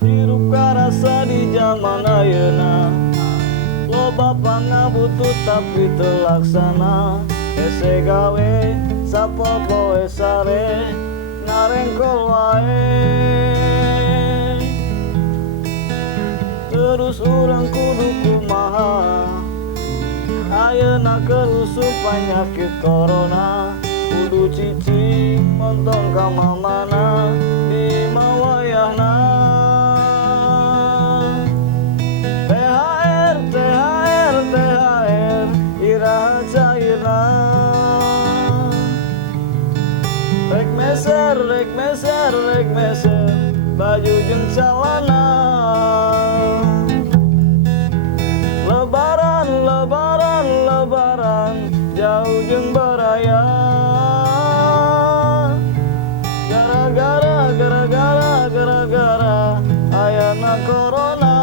Hirup karasa di zaman ayeuna, loba pangabutut tapi terlaksana. Ese gawe sapopoe sare ngarengkol wae. Terus urang kudu kumaha, ayeuna kerusuh penyakit corona. Kudu cicing montong ka mamana di mawayahna. THR, THR, THR, iraha cairna. Rek meser, rek meser, rek meser, baju jeung calana. Lebaran, lebaran, lebaran, jauh jeung baraya. Gara-gara, gara-gara, gara-gara, ayana corona.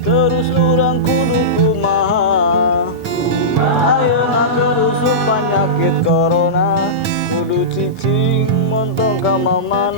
Terus urang kudu kumaha, ayeuna kerusuh penyakit corona. Kudu cicing montong ka mama